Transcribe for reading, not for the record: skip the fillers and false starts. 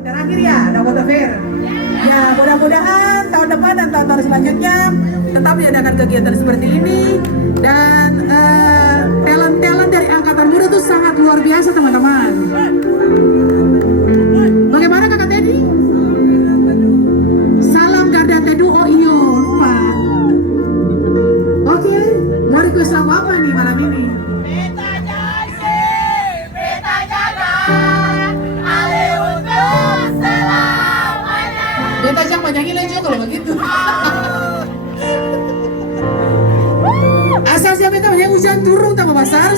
terakhir ya, ada foto fair. Ya, mudah-mudahan tahun depan dan tahun-tahun selanjutnya tetap diadakan kegiatan seperti ini dan talent-talent dari angkatan muda itu sangat luar biasa teman-teman. Bagaimana Kakak Teddy? Salam Garda Tedu, oh iyo lupa. Oke, mau request lagu apa nih malam ini? Beta janji, beta jaga, ale untuk selamanya. Beta jangan panjangin aja kalau begitu. Asal siapa itu banyak hujan turun tambah basar.